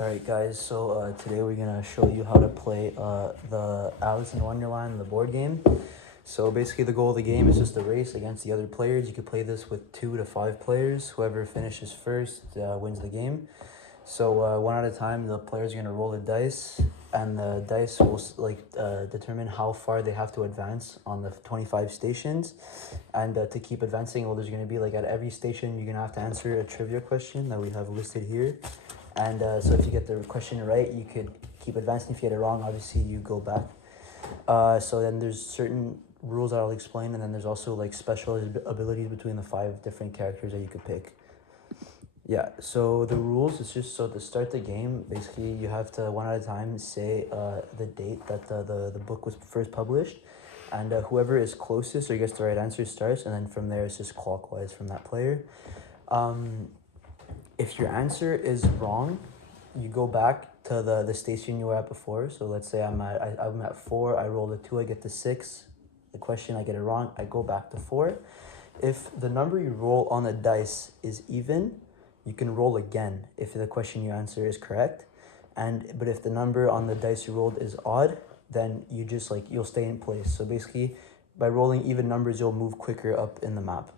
Alright guys, so today we're gonna show you how to play the Alice in Wonderland, the board game. So basically the goal of the game is just a race against the other players. You can play this with 2 to 5 players. Whoever finishes first wins the game. So one at a time, the players are gonna roll the dice, and the dice will determine how far they have to advance on the 25 stations. And to keep advancing, well, there's gonna be at every station you're gonna have to answer a trivia question that we have listed here. And so if you get the question right, you could keep advancing. If you get it wrong, obviously you go back. So then there's certain rules that I'll explain, and then there's also special abilities between the 5 different characters that you could pick. Yeah, so the rules is just, so to start the game, basically you have to one at a time say the date that the book was first published, and whoever is closest or gets the right answer starts, and then from there it's just clockwise from that player. If your answer is wrong, you go back to the station you were at before. So let's say I'm at 4, I roll a 2, I get to 6. The question, I get it wrong, I go back to 4. If the number you roll on the dice is even, you can roll again if the question you answer is correct. But if the number on the dice you rolled is odd, then you just you'll stay in place. So basically, by rolling even numbers, you'll move quicker up in the map.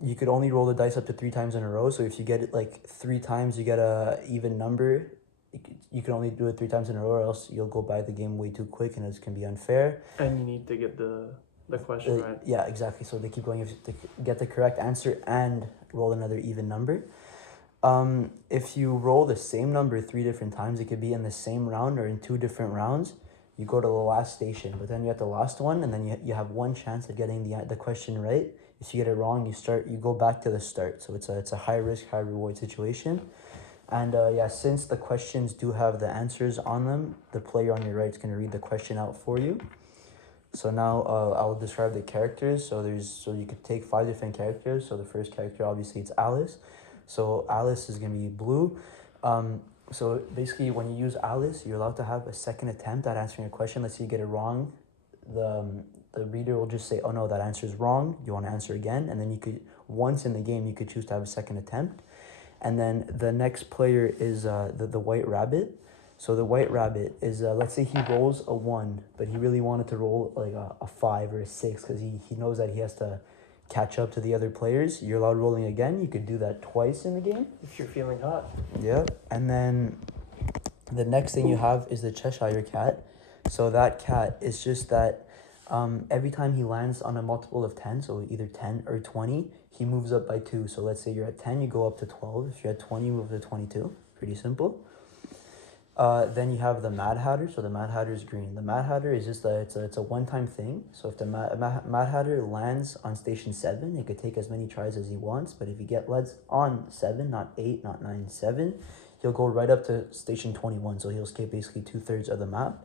You could only roll the dice up to 3 times in a row. So if you get it 3 times, you get a even number. You can only do it 3 times in a row, or else you'll go by the game way too quick, and it can be unfair. And you need to get the question right. Yeah, exactly. So they keep going to get the correct answer and roll another even number. If you roll the same number 3 different times, it could be in the same round or in 2 different rounds. You go to the last station, but then you get the last one, and then you have 1 chance at getting the question right. If you get it wrong, you go back to the start. So it's a high risk, high reward situation. And since the questions do have the answers on them, the player on your right is going to read the question out for you. So now I'll describe the characters. So you could take 5 different characters. So the first character, obviously, it's Alice. So Alice is going to be blue. So basically, when you use Alice, you're allowed to have a second attempt at answering a question. Let's say you get it wrong. The reader will just say, oh no, that answer is wrong. You want to answer again? And then you could, once in the game, you could choose to have a second attempt. And then the next player is the white rabbit. So the white rabbit is, let's say he rolls a 1, but he really wanted to roll a 5 or a 6 because he knows that he has to catch up to the other players. You're allowed rolling again. You could do that twice in the game. If you're feeling hot. Yeah. And then the next thing you have is the Cheshire cat. So that cat is just that every time he lands on a multiple of 10, so either 10 or 20, he moves up by 2. So let's say you're at 10, you go up to 12. If you're at 20, you move to 22. Pretty simple. Then you have the Mad Hatter. So the Mad Hatter is green. The Mad Hatter is just it's a one-time thing. So if the Mad Hatter lands on station 7, he could take as many tries as he wants. But if he lands on 7, not 8, not 9, 7, he'll go right up to station 21. So he'll escape basically 2/3 of the map.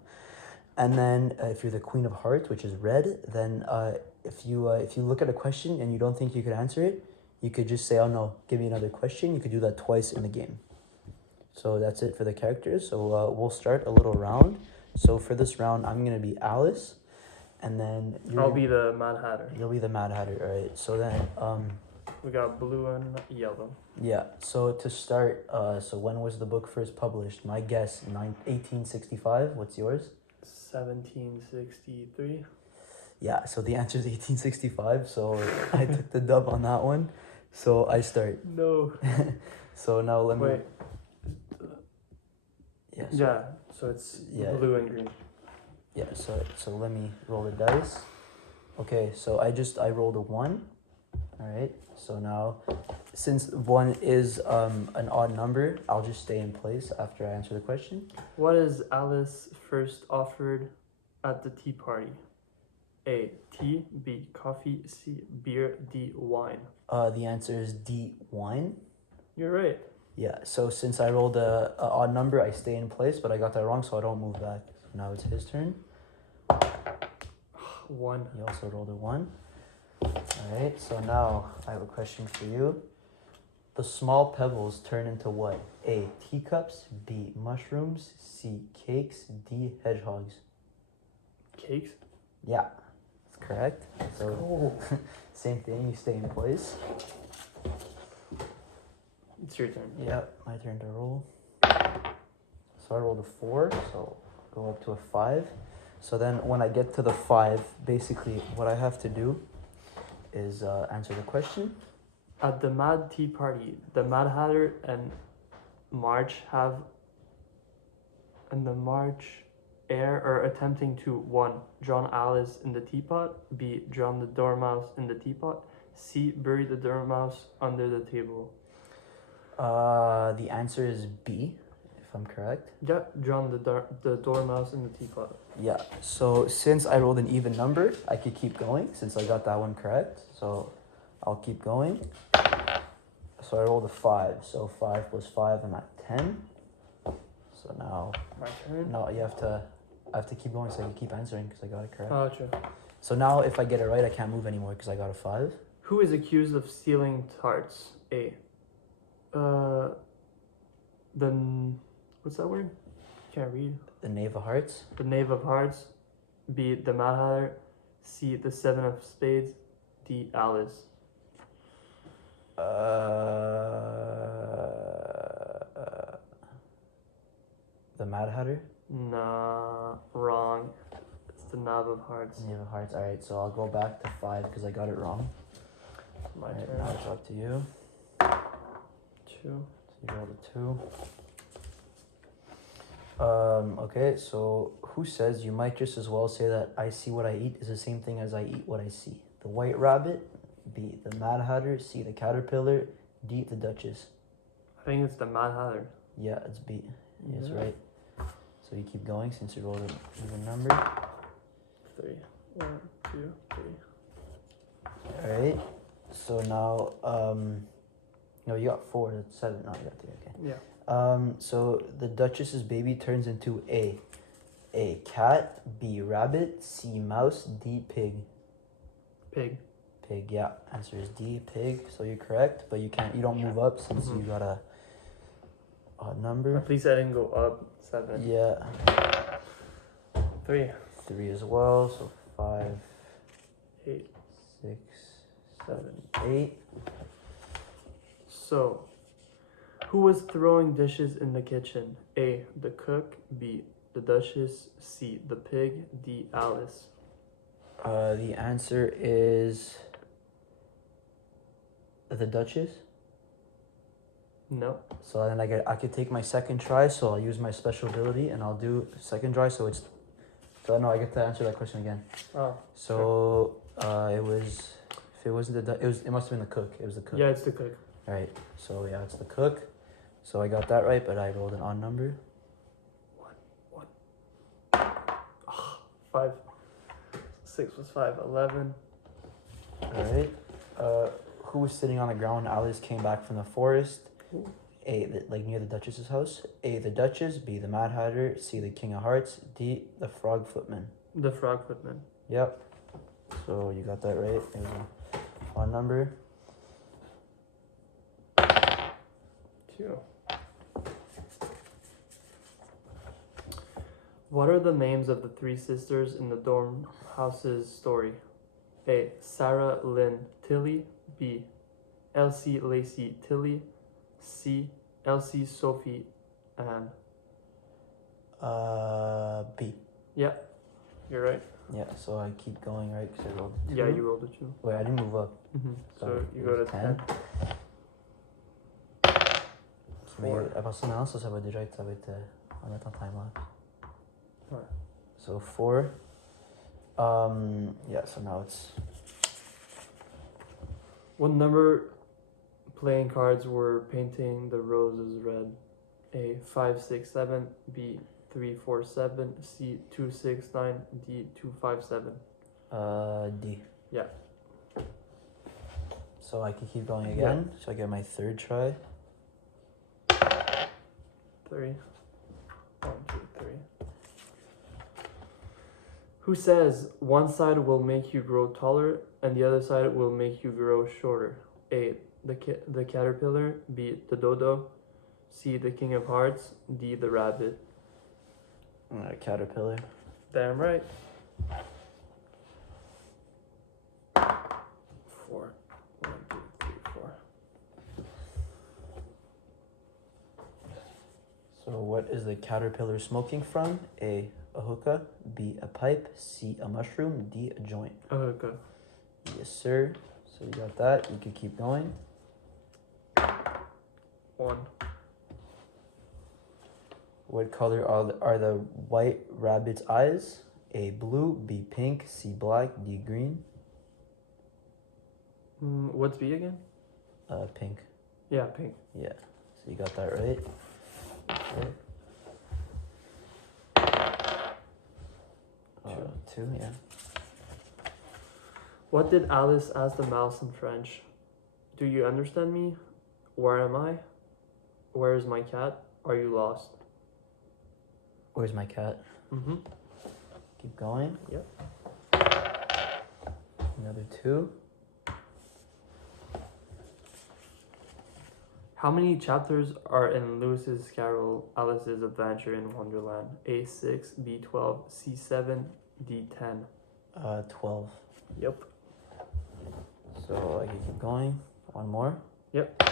And then if you're the Queen of Hearts, which is red, then if you look at a question and you don't think you could answer it, you could just say, oh no, give me another question. You could do that twice in the game. So that's it for the characters. So we'll start a little round. So for this round, I'm going to be Alice. And then I'll be the Mad Hatter. You'll be the Mad Hatter, all right. So then we got blue and yellow. Yeah, so to start, so when was the book first published? My guess, 1865. What's yours? 1763. Yeah, so the answer is 1865. So I took the dub on that one. So I start. No. So now let me. Wait. Yes. Yeah. So it's blue and green. Yeah. So let me roll the dice. Okay. So I rolled a 1. All right. So now, since 1 is an odd number, I'll just stay in place after I answer the question. What is Alice first offered at the tea party? A, tea. B, coffee. C, beer. D, wine. The answer is D, wine. You're right. Yeah, so since I rolled a odd number, I stay in place, but I got that wrong, so I don't move back. Now it's his turn. 1. He also rolled a 1. Alright, so now I have a question for you. The small pebbles turn into what? A, teacups. B, mushrooms. C, cakes. D, hedgehogs. Cakes? Yeah, that's correct. So, same thing, you stay in place. It's your turn. Yep, my turn to roll. So I rolled a 4, so go up to a 5. So then when I get to the 5, basically what I have to do is answer the question. At the Mad Tea Party, the Mad Hatter and March Air are attempting to 1. Drown Alice in the teapot, B. Drown the Dormouse in the teapot, C. Bury the Dormouse under the table. The answer is B, if I'm correct. Yeah, drown the Dormouse in the teapot. Yeah, so since I rolled an even number, I could keep going since I got that one correct. So I'll keep going. So I rolled a 5. So 5 plus 5, I'm at 10. So now, My turn? no, I have to keep going so I can keep answering because I got it correct. Oh, true. So now if I get it right, I can't move anymore because I got a 5. Who is accused of stealing tarts? A. What's that word? Can't read. The Knave of Hearts. The Knave of Hearts. B. The Mad Hatter. C. The Seven of Spades. D. Alice. The Mad Hatter. Nah, wrong. It's the Knave of Hearts. Knave of Hearts. All right, so I'll go back to 5 because I got it wrong. My All right, turn. now it's up to you. 2. So you rolled a 2. Okay, so who says you might just as well say that I see what I eat is the same thing as I eat what I see? The White Rabbit, B. The Mad Hatter, C. The Caterpillar, D. The Duchess. I think it's the Mad Hatter. Yeah, it's B. Yes, Yeah. right. So you keep going since you rolled an even number. 3. 1, 2, 3. All right. So now, no, you got 4. That's 7. No, you got 3. Okay. Yeah. So the Duchess's baby turns into A cat, B rabbit, C mouse, D pig. Pig. Pig, yeah. Answer is D, pig. So you're correct, but you don't move up since you got a odd number. At least I didn't go up. 7. Yeah. 3. 3 as well. So 5, 8. 6, 7. 8. So, who was throwing dishes in the kitchen? A. The cook. B. The Duchess. C. The pig. D. Alice. The answer is the Duchess. No. So then I could take my second try. So I'll use my special ability and I'll do second try. So no, I get to answer that question again. Oh. So it was, if it wasn't it must have been the cook. It was the cook. Yeah, it's the cook. All right. So yeah, it's the cook. So I got that right, but I rolled an odd number. 5. 6 plus 5. 11. All right. Who was sitting on the ground when Alice came back from the forest? Ooh. A, like near the Duchess's house. A, the Duchess. B, the Mad Hatter. C, the King of Hearts. D, the Frog Footman. The Frog Footman. Yep. So you got that right. It was an odd number. 2. What are the names of the 3 sisters in the dorm house's story? A. Sarah Lynn Tilly. B. Elsie Lacey Tilly. C. Elsie Sophie Ann. B. Yeah, you're right. Yeah, so I keep going, right? Because I rolled a 2. Yeah, you rolled a 2. Wait, I didn't move up. So it you go to was 10. Mais après maintenant, ça va déjà être, ça va être en mettant timer. Ouais. So 4. Yeah, so now it's... What number playing cards were painting the roses red? A. 5, 6, 7. B. 3, 4, 7. C. 2, 6, 9. D. 2, 5, 7. D. Yeah. So I can keep going again. So I get my third try. 3. 1, 2, 3. Who says one side will make you grow taller and the other side will make you grow shorter? A. The caterpillar. B. The dodo. C. The king of hearts. D. The rabbit. Caterpillar. Damn right. 4. 1, 2, 3, 4. So what is the caterpillar smoking from? A hookah, B, a pipe, C, a mushroom, D, a joint. A hookah. Yes, sir. So you got that. You can keep going. 1. What color are the white rabbit's eyes? A, blue, B, pink, C, black, D, green. What's B again? Pink. Yeah, pink. Yeah. So you got that right. Okay. 2, yeah. What did Alice ask the mouse in French? Do you understand me? Where am I? Where is my cat? Are you lost? Where's my cat? Mm-hmm. Keep going. Yep. Another 2. How many chapters are in Lewis's carol Alice's Adventure in Wonderland? A6, B12, C7, D10. 12. Yep. So I can keep going. 1 more. Yep.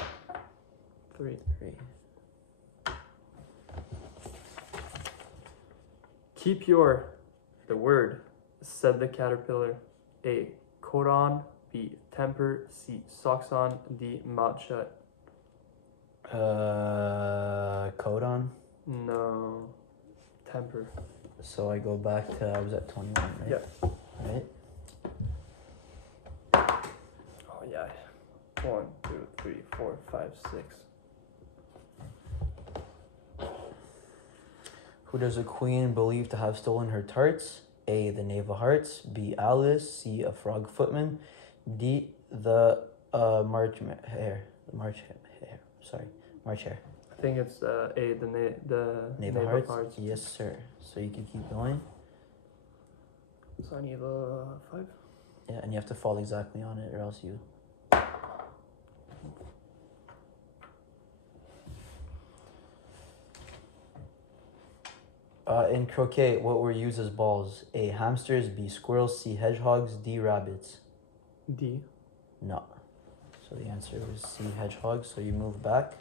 3. 3. Keep the word, said the caterpillar. A, coat on, B, temper, C, socks on, D, mouth shut. Code on. No, temper. So I go back to, I was at 21, right? Yeah. Right? Oh yeah. 1, 2, 3, 4, 5, 6. Who does a queen believe to have stolen her tarts? A, the knave of hearts, B, Alice, C, a frog footman, D, the March hare. March hare. I think it's A, the Knave of hearts? Yes, sir. So you can keep going. So I need a 5. Yeah, and you have to fall exactly on it or else you... In croquet, what were used as balls? A, hamsters, B, squirrels, C, hedgehogs, D, rabbits. D. No. So the answer was C, hedgehogs. So you move back.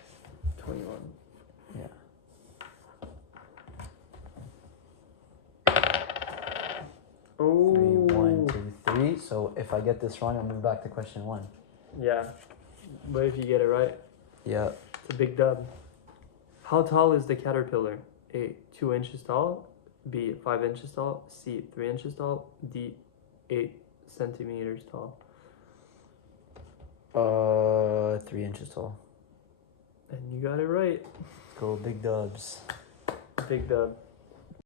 21. Yeah. Oh. 3, 1, 2, 3. So if I get this wrong, I'll move back to question 1. Yeah, but if you get it right, Yeah. it's a big dub. How tall is the caterpillar? A, 2 inches tall, B, 5 inches tall, C, 3 inches tall, D, 8 centimeters tall. 3 inches tall. And you got it right. Go big dubs. Big dub.